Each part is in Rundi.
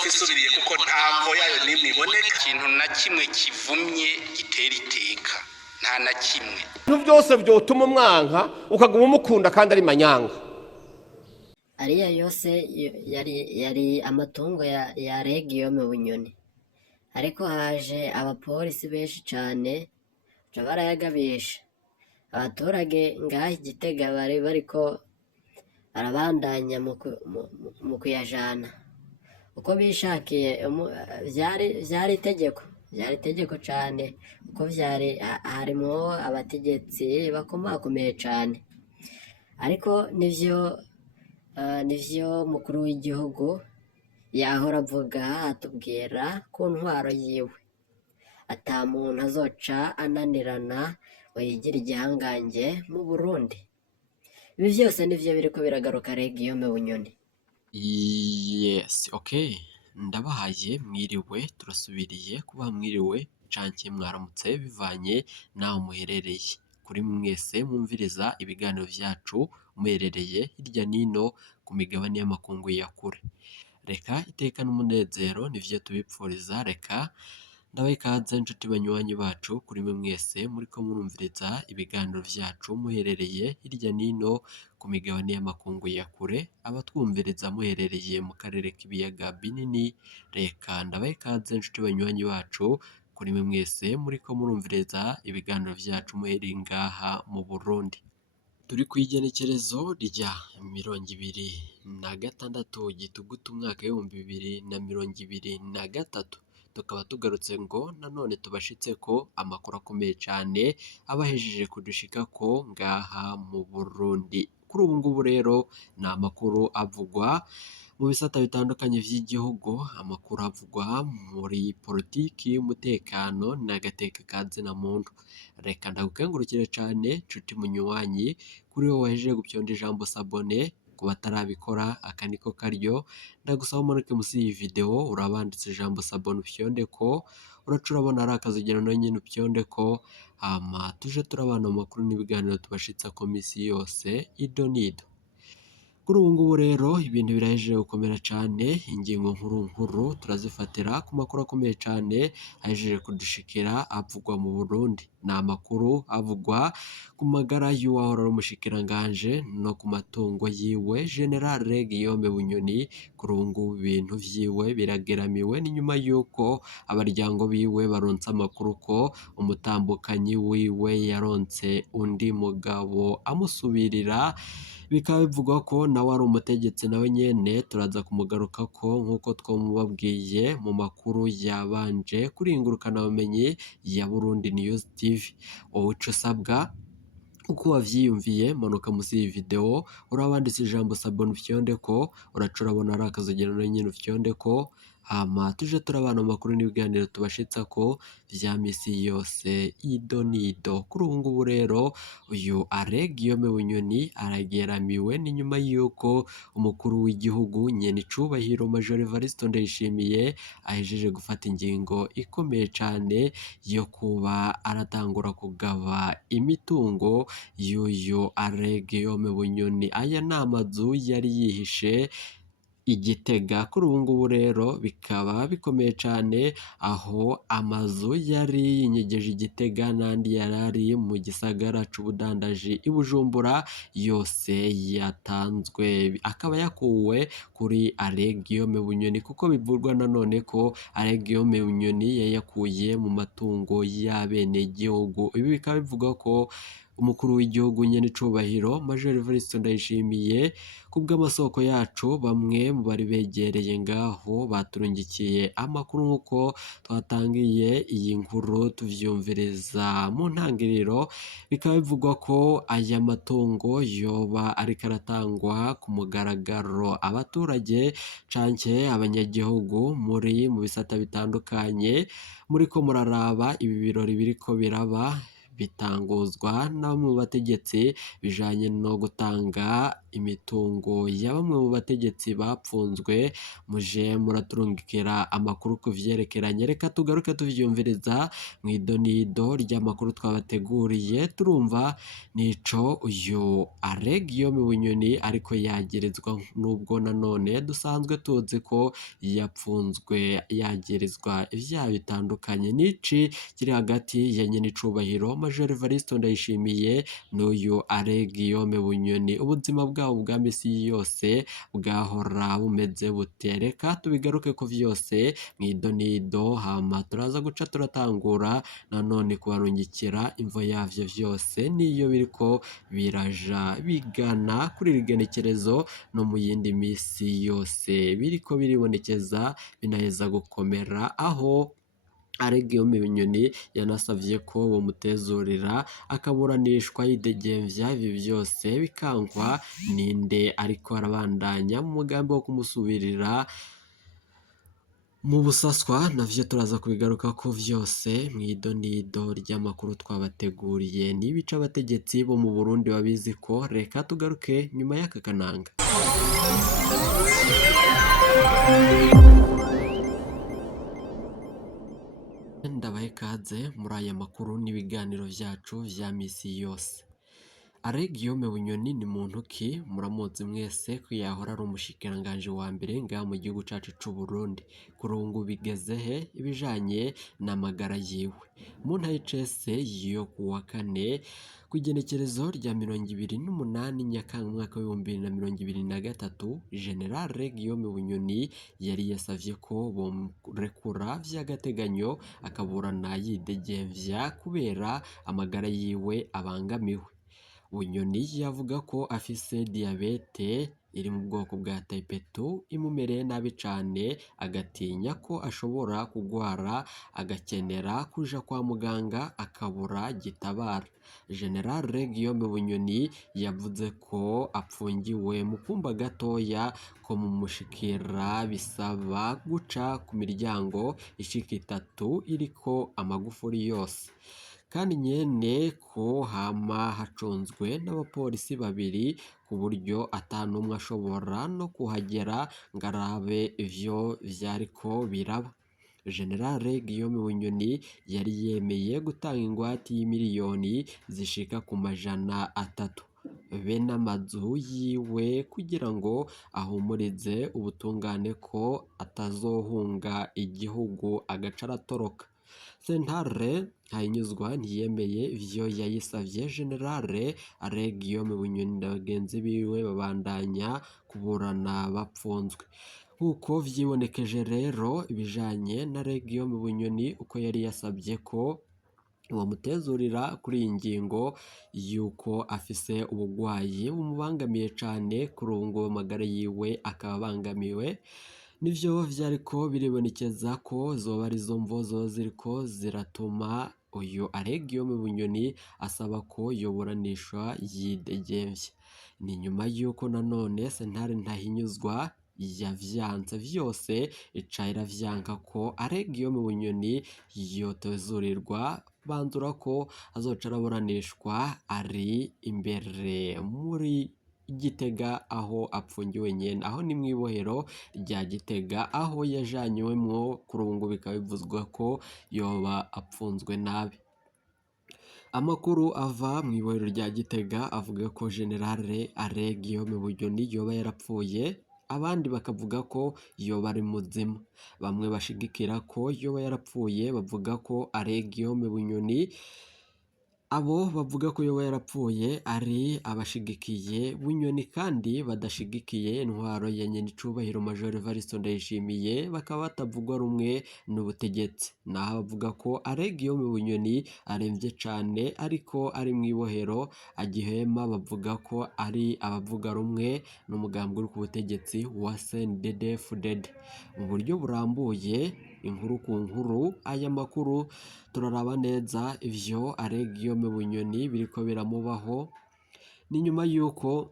izokwisubiriye kuko nta mvo yayo nimwe iboneka. Ikintu na kimwe kivumye gitera iteka, nta na kimwe. Ibintu byose byotuma umwanka ukaguma umukunda kandi ari manyanga. Ariya yose yari amatungo ya Guillaume Bunyoni, ariko haje abapolisi benshi cyane barayagabisha abaturage ngaho Igitega bariko barabandanya mu kuyajana uko bishakiye. Vyari itegeko cyane uko harimo abategetsi bakomakomeye cyane, ariko nivyo mukuru w'igihugu yahora avuga atubwira ku ntwaro yiwe ata muntu azoca ananirana ngo yigire igihangange mu Burundi. Ibi vyose nivyo biriko biragaruka Guillaume Bunyoni. Yes, okay. Ndabahaye mwiriwe, turasubiriye kuba mwiriwe canke mwaramutse bivanye naho muherereye. Kuri mwese mwumviriza ibiganiro vyacu muherereye hirya nino ku migabane y'amakungu ya kure. Reka iteka n'umunezero nivyo tubipfuriza. Reka ndabaye ikaze inshuti banywanyi bacu kuri mwese muriko murumviriza ibiganiro vyacu muherereye hirya nino ku migabane y'amakungu ya kure, abatwumviriza muherereye mu karere k'ibiyaga binini. Reka ndabaye ikaze inshuti banywanyi bacu kuri mwese muriko murumviriza ibiganiro vyacu muherereye ngaha mu Burundi. Turi kw'igenekerezo rya 26 Gitugutu umwaka w'2023, tukaba tugarutse ngo nanone tubashitse ko amakuru akomeye cyane abahejeje kudushika ko ngaha mu Burundi. Kuri ubu ngubu rero ni amakuru avugwa mu bisata bitandukanye vy'igihugu, amakuru avugwa muri politiki y'umutekano n'agateka ka zina muntu. Reka ndagukengurukire cyane nshuti munywanyi kuri wowe wahejeje gupyonda ijambo sabone. Ku batarabikora aka niko karyo, ndagusaba umanuke musi iyi video urabanditse ijambo sabone upyonde ko, uraca urabona ari akazogera no nyine upyonde ko, hama tuje turabana mu makuru n'ibiganiro tubashitsa ko misi yose ido nido. Kuri ubu ngubu rero ibintu birahejeje gukomera cyane, ingingo nkuru turazifatira ku makuru akomeye cyane ahejeje kudushikira avugwa mu Burundi. Ni amakuru avugwa ku magara y'uwahora ari umushikiranganje no ku matungo yiwe General Guillaume Bunyoni. Kuri ubu ngubu ibintu vyiwe birageramiwe n'inyuma yuko abaryango biwe baronse amakuru ko umutambukanyi wiwe yaronse undi mugabo amusubirira. Bikaba bivugwa ko nawe ari umutegetsi nawe nyene turaza kumugaruka ko nk'uko twamubabwiye mu makuru yabanje kuringurukana bumenyi ya Burundi News TV. Wowe ico usabwa uko wavyiyumviye manuka musi iyi video urabanditse ijambo sabone ufyonde ko, uraca urabona ari akazogera no nyine ufyonde ko, hama tuje turabana amakuru n'ibiganiro tubashitsa ko vya misi yose ido nido. Kuri ubu ngubu rero uyu Guillaume Bunyoni arageramiwe n'inyuma yuko umukuru w'igihugu nyene icubahiro Major Evariste Ndayishimiye ahejeje gufata ingingo ikomeye cane yo kuba aratangura kugaba imitungo y'uyu Guillaume Bunyoni. Aya ni amazu yari yihishe Igitega. Kuri ubu ngubu rero bikaba bikomeye cyane, aho amazu yari yinyegeje Igitega n'andi yarari mu gisagara c'ubudandaji i Bujumbura yose yatanzwe, akaba yakuwe kuri Guillaume Bunyoni, kuko bivurwa nanone ko Guillaume Bunyoni yayakuye mu matungo y'abene gihugu. Ibi bikaba bivuga ko umukuru w'igihugu nyene icubahiro Major Evariste Ndayishimiye kubw'amasoko yacu bamwe mu bari begereye ngaho baturungikiye amakuru nk'uko twatangiye iyi nkuru tuvyumviriza mu ntangiriro. Bikaba bivugwa ko aya matungo yoba ariko aratangwa ku mugaragaro abaturage canke abanyagihugu muri mu bisata bitandukanye. Muriko muraraba ibi birori biriko biraba bitanguzwa na bamwe mu bategetsi bijanye no gutanga imitungo ya bamwe mu bategetsi bapfunzwe. Muje muraturungikira amakuru ku vyerekeranye, reka tugaruke tuvyumviriza mw'idonido ry'amakuru twabateguriye. Turumva nico uyu Guillaume Bunyoni ariko yagirizwa, nubwo nanone dusanzwe tuzi ko yapfunzwe yagirizwa ivyaha bitandukanye. Nici kiri hagati ya nyenicubahiro Major Evaristo Ndayishimiye n'uyu Guillaume Bunyoni. Ubuzima bwabo bwa misi yose bwahora bumeze bute? Reka tubigaruke ko vyose mw'idonido, hama turaza guca turatangura nanone kubarungikira imvo yavyo vyose niyo biriko biraja bigana kuri rigenekerezo no mu yindi misi yose biriko biribonekeza binaheza gukomera, aho Guillaume Bunyoni yanasavye ko bomutezurira akaburanishwa yidegemvya. Ibi vyose bikankwa ninde ariko arabandanya mu mugambi wo kumusubirira mu busaswa, navyo turaza kubigaruka ko vyose mw'idonido ry'amakuru twabateguriye. Nibica abategetsi bo mu Burundi babizi ko, reka tugaruke nyuma y'aka kananga. Ndabahe kaze muri aya makuru n'ibiganiro vyacu vya misi yose. Guillaume Bunyoni ni muntu ki? Muramuzi mwese ko yahora ari umushikiranganje wa mbere ngaha mu gihugu cacu c'u Burundi. Kuri ubu ngubu bigeze he ibijanye n'amagara yiwe? Mu ntara y'Icese yo kuwa kane kw'igenekerezo rya 28 Nyakanga umwaka wa 2023, General Guillaume Bunyoni yari yasavye ko bomurekura vy'agateganyo akaburana yidegemvya kubera amagara yiwe abangamiwe. Bunyoni yavuga ko afise diabete iri mu bwoko bwa type 2 imumereye nabi cane, agatinya ko ashobora kugwara agakenera kuja kwa muganga akabura gitabara. General Guillaume Bunyoni yavuze ko apfungiwe mu kumba gatoya ko mu mushikira bisaba guca ku miryango ishika 3 iriko amagufuri yose, kandi nyene ko hama hacunzwe n'abapolisi babiri ku buryo atanumwe ashobora no kuhagera ngarabe ivyo vyariko biraba. General Guillaume Bunyoni yari yemeye gutanga ingwate y'imiliyoni zishika ku 300 be n'amazu yiwe kugira ngo ahumurize ubutungane ko atazohunga igihugu agaca aratoroka. Sentare Ntahinyuzwa ntiyemeye ivyo yayisavye. General Guillaume Bunyoni na bagenzi biwe babandanya kuburana bapfunzwe. Nkuko vyibonekeje rero ibijanye na Guillaume Bunyoni uko yari yasavye ko bamutezurira kuri iyi ngingo yuko afise ubugwayi bumubangamiye cane, kuri ubu ngubu amagara yiwe akaba abangamiwe. Nivyo vyariko biribonekeza ko zoba arizo mvo zoba ziriko ziratuma uyu Guillaume Bunyoni asaba ko yoburanishwa yidegemvya. Ni nyuma yuko nanone Sentare Ntahinyuzwa yavyanze vyose, ica iravyanka ko Guillaume Bunyoni yotezurirwa, banzura ko azoca araburanishwa ari imbere muri Gitega aho apfungiwe nyene, aho ni mw'ibohero rya Gitega aho yajanywemwo. Kuri ubu ngubu bikaba bivuzwa ko yoba apfunzwe nabi. Amakuru ava mw'ibohero rya Gitega avuga ko General Guillaume Bunyoni yoba yarapfuye, abandi bakavuga ko yoba ari muzima. Bamwe bashigikira ko yoba yarapfuye bavuga ko Guillaume Bunyoni, abo bavuga ko yoba yarapfuye ari abashigikiye Bunyoni kandi badashigikiye intwaro ya nyenicubahiro Major Evaristo Ndayishimiye, bakaba batavugwa rumwe n'ubutegetsi. Naho bavuga ko Guillaume Bunyoni aremvye cane ariko ari mw'ibohero agihema, bavuga ko ari abavuga rumwe n'umugambi uri ku butegetsi wa CNDD-FDD. Mu buryo burambuye, inkuru ku nkuru, aya makuru turaraba neza ivyo Guillaume Bunyoni biriko biramubaho. Ni nyuma yuko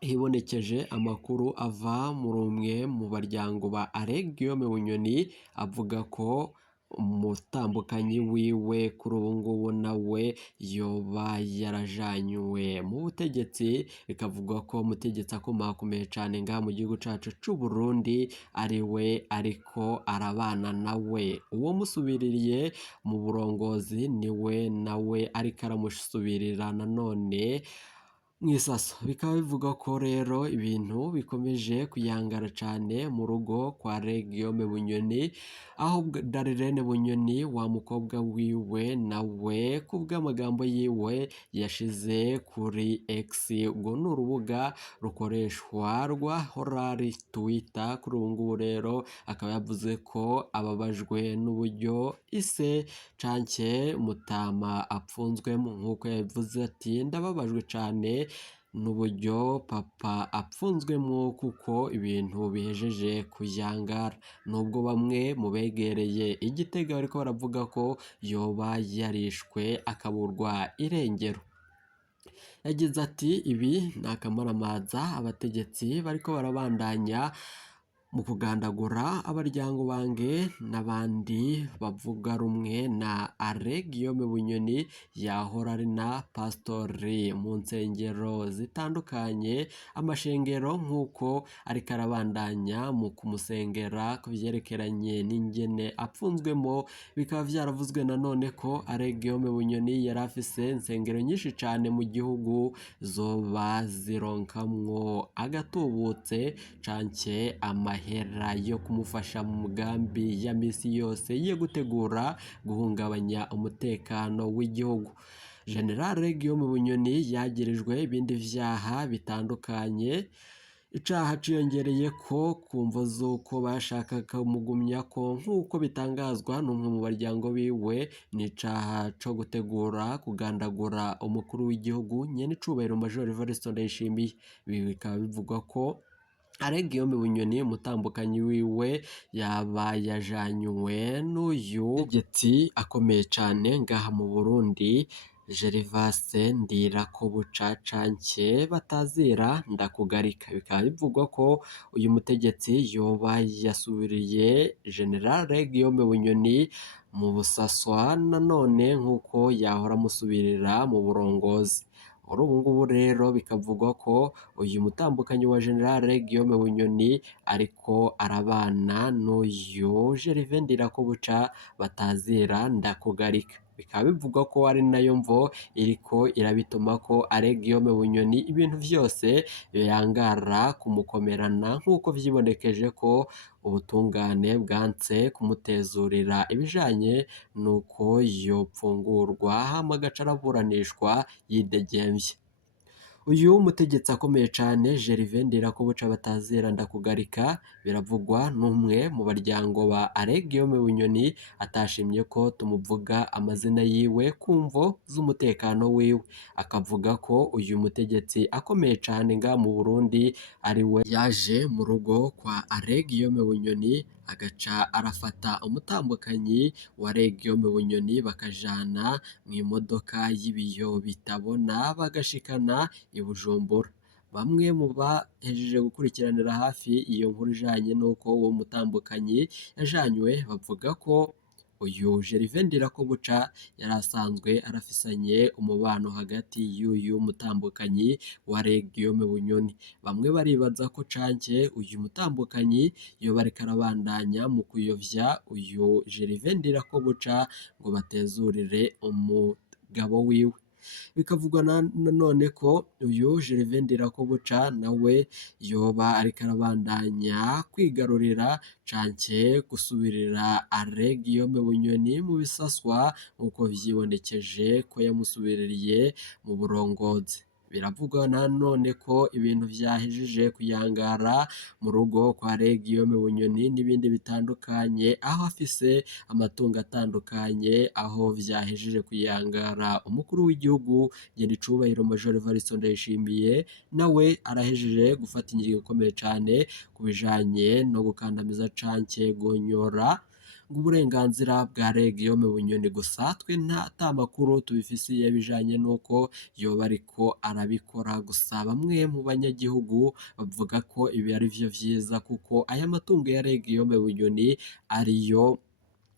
hibonekeje amakuru ava muri umwe mu baryango ba Guillaume Bunyoni avuga ko umutambukanyi wiwe kuri ubu ngubu nawe yoba yarajanywe mu butegetsi, bikavugwa ko umutegetsi akomakomeye cane ngaha mu gihugu cacu c'u Burundi ari we ariko arabana nawe, uwo musubiririye mu burongozi niwe nawe ariko aramusubirira nanone mw'isaso. Bikaba bivuga ko rero ibintu bikomeje kuyangara cane mu rugo kwa Guillaume Bunyoni, aho Darlene Bunyoni wa mukobwa wiwe nawe kubw'amagambo yiwe yashize kuri X, ubwo ni urubuga rukoreshwa rwahora ari Twitter, kuri ubu ngubu rero akaba yavuze ko ababajwe n'uburyo ise canke Mutama apfunzwemo, nk'uko yabivuze ati ndababajwe cane n'uburyo papa apfunzwemo kuko ibintu bihejeje kuyangara, nubwo bamwe mu begereye Igitega bariko baravuga ko yoba yarishwe akaburwa irengero. Yagize ati ibi ni akamaramaza, abategetsi bariko barabandanya mu kugandagura abaryango bange n'abandi bavuga rumwe na Guillaume Bunyoni yahora ari na pastori mu nsengero zitandukanye, amashengero nk'uko ariko arabandanya mu kumusengera ku vyerekeranye n'ingene apfunzwemo. Bikaba vyaravuzwe nanone ko Guillaume Bunyoni yari afise insengero nyinshi cane mu gihugu zoba zironkamwo agatubutse canke amahera yo kumufasha mu mugambi ya misi yose yo gutegura guhungabanya umutekano w'igihugu. General Guillaume Bunyoni yagirijwe ibindi vyaha bitandukanye, icaha ciyongereye ko kumvo z'uko bashakaga kumugumya ko nk'uko bitangazwa n'umwe mu baryango biwe, n'icaha co gutegura kugandagura umukuru w'igihugu nyen'icubahiro Major Evariste Ndayishimiye. Ibi bikaba bivugwa ko Guillaume Bunyoni umutambukanyi wiwe yaba yajanywe n'uyu mutegetsi akomeye cane ngaha mu Burundi, Gervase Ndirakobuca canke Batazira Ndakugarika. Bikaba bivugwa ko uyu mutegetsi yoba yasubiriye General Guillaume Bunyoni mu busaswa nanone nk'uko yahora amusubirira mu burongozi. Muri ubu ngubu rero bikavugwa ko uyu mutambukanyi wa General Guillaume Bunyoni ariko arabana n'uyu Gervais Ndirakobuca Batazira Ndakugarika. Bikaba bivugwa ko ari nayo mvo iriko irabituma ko Guillaume Bunyoni ibintu vyose yangara kumukomerana, nk'uko vyibonekeje ko ubutungane bwanse kumutezurira ibijanye nuko yopfungurwa hama agaca araburanishwa yidegemvye. Uyu mutegetsi akomeye cane Gervais Ndirakobuca Batazira Ndakugarika, biravugwa n'umwe mu baryango ba Guillaume Bunyoni atashimye ko tumuvuga amazina yiwe kumvo z'umutekano wiwe, akavuga ko uyu mutegetsi akomeye cane ngaha mu Burundi ari we yaje mu rugo kwa Guillaume Bunyoni agaca arafata umutambukanyi wa Guillaume Bunyoni bakajana mw'imodoka y'ibiyo bitabona bagashikana i Bujumbura. Bamwe mu bahejeje gukurikiranira hafi iyo nkuru ijanye n'uko uwo mutambukanyi yajanywe bavuga ko uyu Gervais Ndirakobuca yari asanzwe arafisanye umubano hagati y'uyu mutambukanyi wa Guillaume Bunyoni. Bamwe baribaza ko canke uyu mutambukanyi yoba ariko arabandanya mu kuyovya uyu Gervais Ndirakobuca ngo batezurire umugabo wiwe. Bikavugwa nanone ko uyu Gervais Ndirakobuca nawe yoba ariko arabandanya kwigarurira canke gusubirira Guillaume Bunyoni mu bisaswa nk'uko vyibonekeje ko yamusubiririye mu burongozi. Biravugwa nanone ko ibintu vyahejeje kuyangara mu rugo kwa Guillaume Bunyoni n'ibindi bitandukanye, aho afise amatungo atandukanye, aho vyahejeje kuyangara umukuru w'igihugu nyen'icubahiro Major Evariste Ndayishimiye nawe arahejeje gufata ingingo ikomeye cane ku bijanye no gukandamiza canke guhonyora uburenganzira bwa Guillaume Bunyoni. Gusa twe ata makuru tubifisiye bijanye n'uko yoba ariko arabikora, gusa bamwe mu banyagihugu bavuga ko ibi ari vyo vyiza kuko aya matungo ya Guillaume Bunyoni ariyo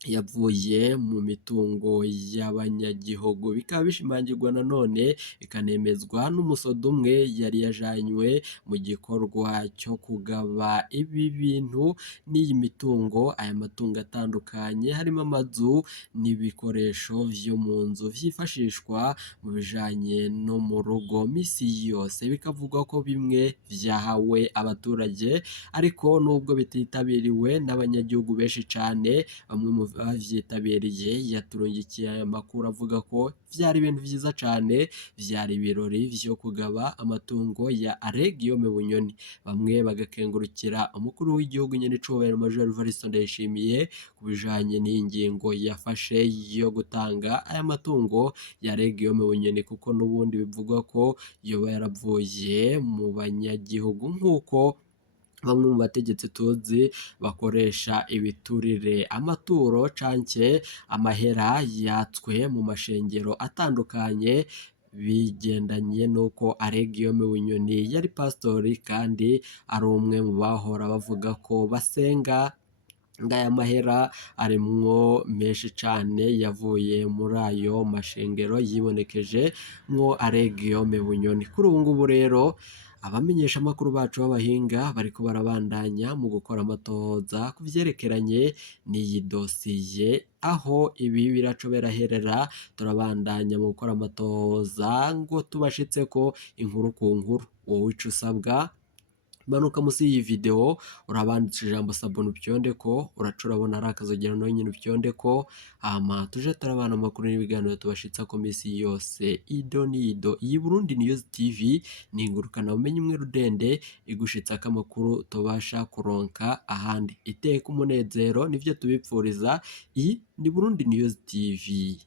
yavuye mu mitungo y'abanyagihugu, bikaba bishimangirwa nanone bikanemezwa n'umusoda umwe yari yajanywe mu gikorwa cyo kugaba ibi bintu n'iyi mitungo. Aya matungo atandukanye harimo amazu n'ibikoresho vyo mu nzu vyifashishwa mu bijanye no mu rugo misi yose, bikavugwa ko bimwe vyahawe abaturage ariko nubwo bititabiriwe n'abanyagihugu benshi cane. Bamwe mu bavyitabiriye yaturungikiye aya makuru avuga ko vyari ibintu vyiza cane, vyari ibirori vyo kugaba amatungo ya Guillaume Bunyoni. Bamwe bagakengurukira umukuru w'igihugu nyen'icubahiro Major Evariste Ndayishimiye ku bijanye n'iyi ngingo yafashe yo gutanga aya matungo ya Guillaume Bunyoni, kuko n'ubundi bivugwa ko yoba yaravuye mu banyagihugu nk'uko bamwe mu bategetsi tuzi bakoresha ibiturire, amaturo canke amahera yatswe mu mashengero atandukanye bigendanye nuko Guillaume Bunyoni yari pastori kandi ari umwe mu bahora bavuga ko basenga. Ngaya mahera arimwo menshi cane yavuye muri ayo mashengero yibonekeje mwo Guillaume Bunyoni. Kuri ubu ngubu rero abamenyesha amakuru bacu b'abahinga bariko barabandanya mu gukora amatohoza ku vyerekeranye n'iyi dosiye, aho ibi biraco biraherera. Turabandanya mu gukora amatohoza ngo tubashitseko inkuru ku nkuru. Wowe ico usabwa manuka musi y'iyi video urabanditse ijambo sabone upyondeko, uraca urabona ari akazogera nawe nyine upyondeko, hama tuje turabana amakuru n'ibiganiro tubashitsa ko misi yose ido n'ido. Iyi Burundi News TV ni ingurukana bumenyi imwe rudende igushitsako amakuru tubasha kuronka ahandi. Iteka umunezero nivyo tubipfuriza. Iyi ni Burundi News TV.